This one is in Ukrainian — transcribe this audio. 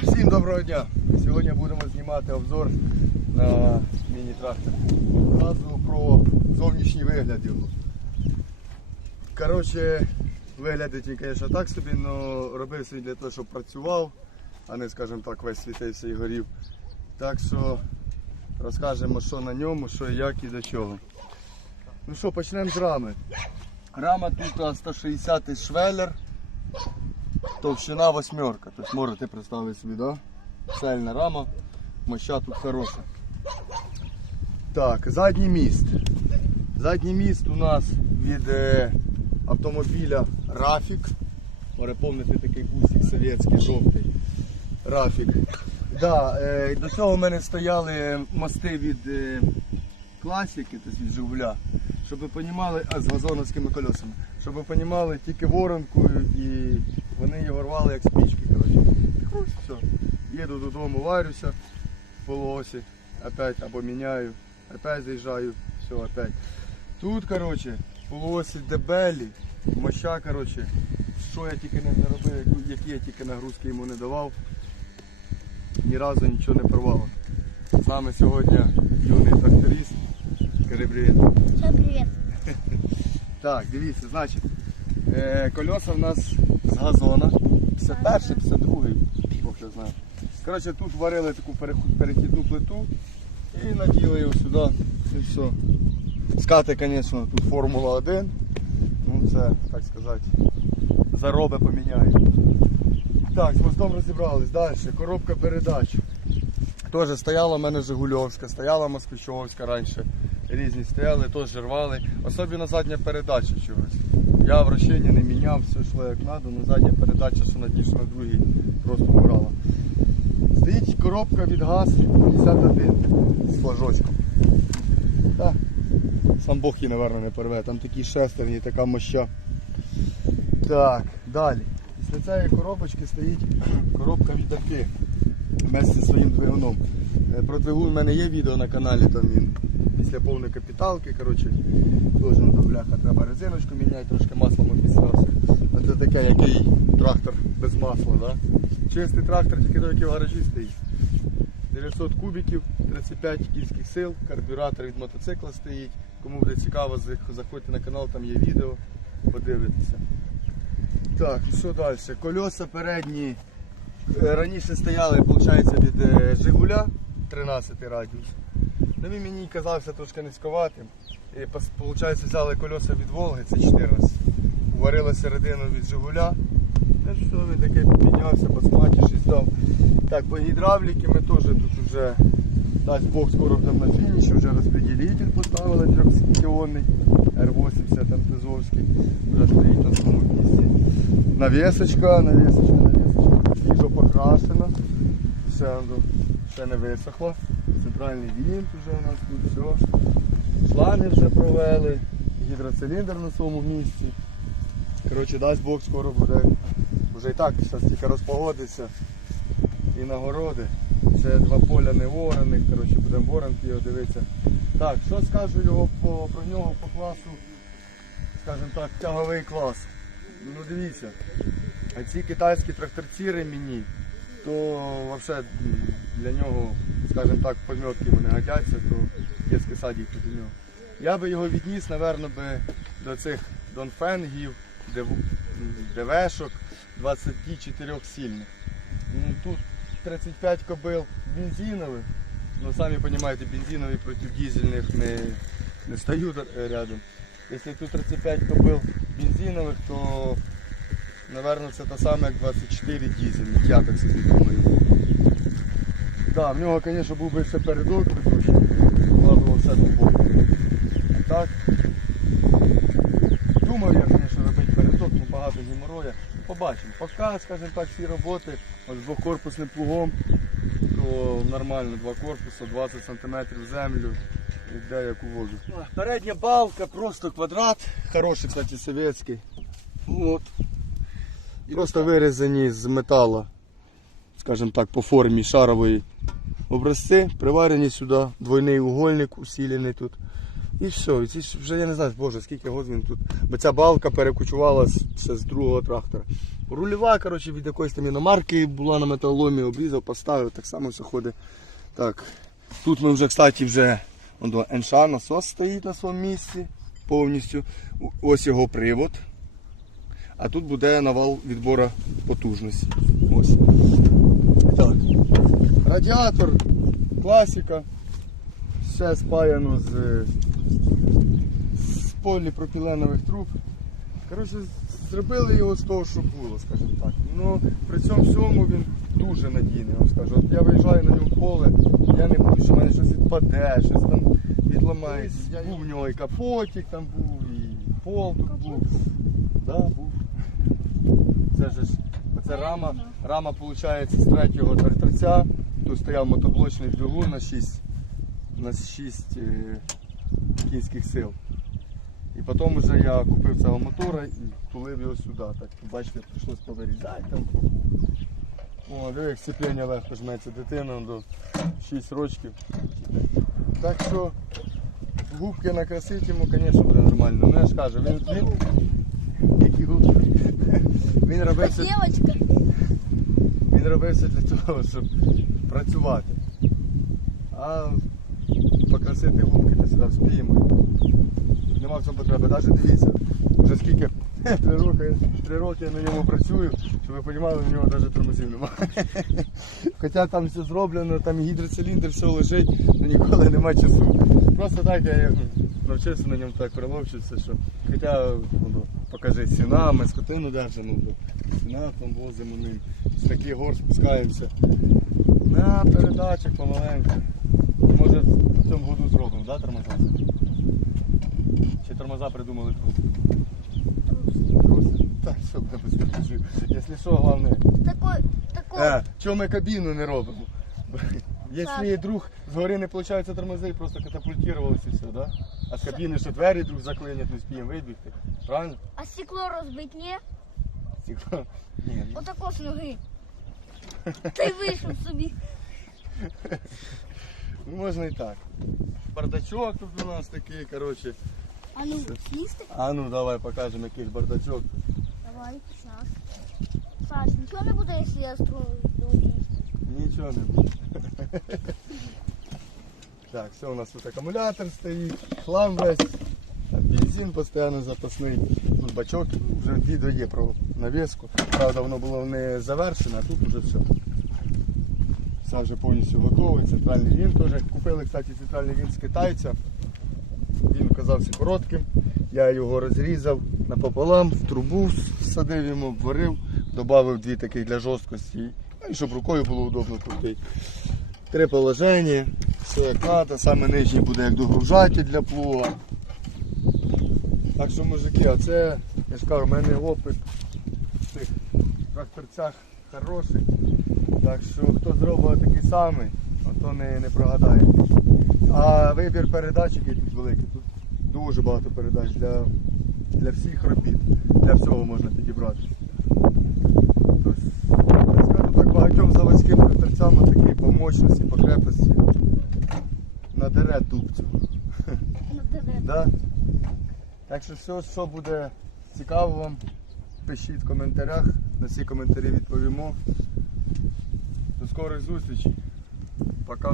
Доброго дня! Сьогодні будемо знімати обзор на міні-трактор. Разу про зовнішній вигляд його. Коротше, виглядить він, звісно, так собі, але робився він для того, щоб працював, а не, скажімо так, весь світився і горів. Так що розкажемо, що на ньому, що як і до чого. Ну що, почнемо з рами. Рама тут 160 швеллер, товщина восьмерка. Тобто можете представити собі, да? Цельна рама, моща тут хороша. Так, задній міст. Задній міст у нас від е, автомобіля Рафік. Може такий бусик совєтський, жовтий. Рафік. Да, е, до цього в мене стояли мости від е, класики, тобто від Жигуля. Щоб ви понімали, а з газоновськими колесами. Щоб ви понімали тільки воронкою і вони його рвали як спички. Коротше. Все. Їду додому, варюся в полосі, опять або міняю, опять заїжджаю, все, опять. Тут, коротше, полосі дебелі, моща, коротше, що я тільки не робив, які я тільки нагрузки йому не давав, ні разу нічого не порвало. З нами сьогодні юний тракторист. Скажи привіт. Всем привет. Так, дивіться, значить, е, кольоса в нас з газона. 51 52 Бог я знаю. Коротше, тут варили таку перехідну плиту і наділи його сюди і все. Скати, звісно, тут Формула 1. Ну це, так сказати, зароби поміняє. Так, з мостом розібрались. Далі. Коробка передач. Теж стояла в мене Жигульовська, стояла Москвичовська раніше. Різні стояли, теж рвали. Особливо задня передача чогось. Я вращення не міняв, все йшло як треба, але задня передача, що надійшла на другий, просто вмирала. Стоїть коробка від ГАЗ 51 з флажочком. Та, сам Бог її, мабуть, не порве. Там такі шестерні, така моща. Так, далі. Після цієї коробочки стоїть коробка від Аки вместе зі своїм двигуном. Е, Про двигун в мене є відео на каналі, там він після повної капіталки, коротше, теж ну, до бляха треба резиночку міняти, трошки маслом обіцявся. Це таке, який трактор без масла, да? Чистий трактор, тільки той, який в гаражі стоїть. 900 кубиків, 35 кінських сил, карбюратор від мотоцикла стоїть. Кому буде цікаво, заходьте на канал, там є відео, подивитися. Так, що далі? Кольоса передні е, раніше стояли, виходить, від е, Жигуля 13 радіус. Ну він мені казався трошки низьковатим. І виходить, взяли кольоса від Волги, це 14. Варили середину від Жигуля. Ну що він таке піднявся, посматішись дав. Так, по гідравліки ми теж тут вже дасть Бог скоро там на фініші, вже розподілитель поставили трьохсекціонний R80 там Тизовський, вже стоїть на своєму місці. Навісочка, навісочка, навісочка, свіжо покрашена. Все, ну, ще не висохло. Центральний вінт вже у нас тут все. Шланги вже провели, гідроциліндр на своєму місці. Коротше, дасть Бог скоро буде. Вже і так зараз тільки розпогодиться і нагороди. Це два поля не ворених, коротше, будемо воронки його дивитися. Так, що скажу його по, про нього по класу, скажімо так, тяговий клас. Ну дивіться, а ці китайські тракторці ремені, то взагалі для нього, скажімо так, подметки вони годяться, то дитячий садик у нього. Я би його відніс, напевно, би до цих донфенгів, дев- девешок 24 сильних. Ну, Тут 35 кобил бензинових. Ну, самі розумієте, бензинові проти дизельних не, не стають рядом. Якщо тут 35 кобил бензинових, то, напевно, це те саме, як 24 дизельних, я так собі думаю. Так, в нього, звісно, був би ще передок ведучий, все до боку. А так, думав я, звісно, робити передок, ну багато геморроя. Побачимо. Поки, скажімо так, всі роботи от з двокорпусним плугом, то нормально, два корпуси, 20 см в землю, йде як у воду. Передня балка, просто квадрат, хороший, кстати, совєтський. От. Просто вирізані з металу, скажімо так, по формі шарової образці, приварені сюди, двойний угольник усилений тут. І все. І вже я не знаю, боже, скільки він тут. Бо ця балка перекочувала з- другого трактора. Рульова, коротше, від якоїсь там іномарки була на металоломі, обрізав, поставив, так само все ходить. Так. Тут ми вже, кстати, вже НШ насос стоїть на своєму місці повністю. Ось його привод. А тут буде навал відбору потужності. Ось. Так. Радіатор, класика. Все спаяно з, з поліпропіленових труб. Коротше, зробили його з того, що було, скажімо так. Ну, при цьому всьому він дуже надійний, вам скажу. От я виїжджаю на ньому в поле, я не боюсь, що в мене щось відпаде, щось там відламається. Був у нього і капотик там був, і пол тут був. Да, був. Це ж, оце рама, рама виходить з третього тракторця. Тут стояв мотоблочний двигун на 6, на 6 е, кінських сил. І потім вже я купив цього мотора і тулив його сюди. Так, бачите, прийшлось повирізати там. О, диви, як сцеплення легко жметься дитина до 6 років. Так що губки накрасити йому, звісно, буде нормально. Ну я ж кажу, він, він... Які губки? Він робився, він робився для того, щоб працювати. А покрасити губки то сюди вспіємо. Нема в цьому потреби. Навіть дивіться, вже скільки три роки, три роки я на ньому працюю, щоб ви розуміли, в нього навіть тормозів немає. Хоча там все зроблено, там гідроциліндр, все лежить, але ніколи немає часу. Просто так я ну, навчився на ньому так приловчитися, що хоча ну, покажи сіна, ми скотину держимо, ну, сіна там возимо ним, з таких гор спускаємося. На передачах помаленьку. Може в цьому году зробимо, да, тормоза? Чи тормоза придумали тут? Так, буде без виключу. Якщо що, головне. Такой, такой. Е, чому ми кабіну не робимо? Якщо є друг згори не виходить тормози, просто катапультувалися і все, да? А з кабіни, що двері друг заклинять, не спіємо вибігти. Правильно? А стекло розбить, ні? Стекло. Ні, Отако з ноги. Ти вийшов собі. Ну, можна і так. Бардачок тут у нас такий, коротше. А ну, сісти? А ну давай покажемо якийсь бардачок. Давай, сейчас. Саш, нічого не буде, якщо я строю. Нічого не буде. Так, все, у нас тут акумулятор стоїть, хлам весь, бензин постійно запасний. Тут бачок, вже відео є про навіску. Правда, воно було не завершене, а тут вже все. Все вже повністю готовий. Центральний він теж. Купили, кстати, центральний він з китайця. Він оказався коротким. Я його розрізав напополам, в трубу всадив йому, обварив, додав дві таких для жорсткості. Ну і щоб рукою було удобно крутити. Три положення, все як треба, саме нижній буде як догружатель для плуга. Так що, мужики, а це, я ж кажу, в мене опит в цих тракторцях хороший. Так що хто зробить такий самий, то не, не прогадає. А вибір передач, який тут великий, тут дуже багато передач для, для всіх робіт. Для всього можна підібрати. Тобто, я скажу так, багатьом заводським тракторцям такі по мощності, по крепості надере дубцю. Ну. Да? Так що все, що буде цікаво вам, пишіть в коментарях, на всі коментарі відповімо скорих зустрічей. Пока.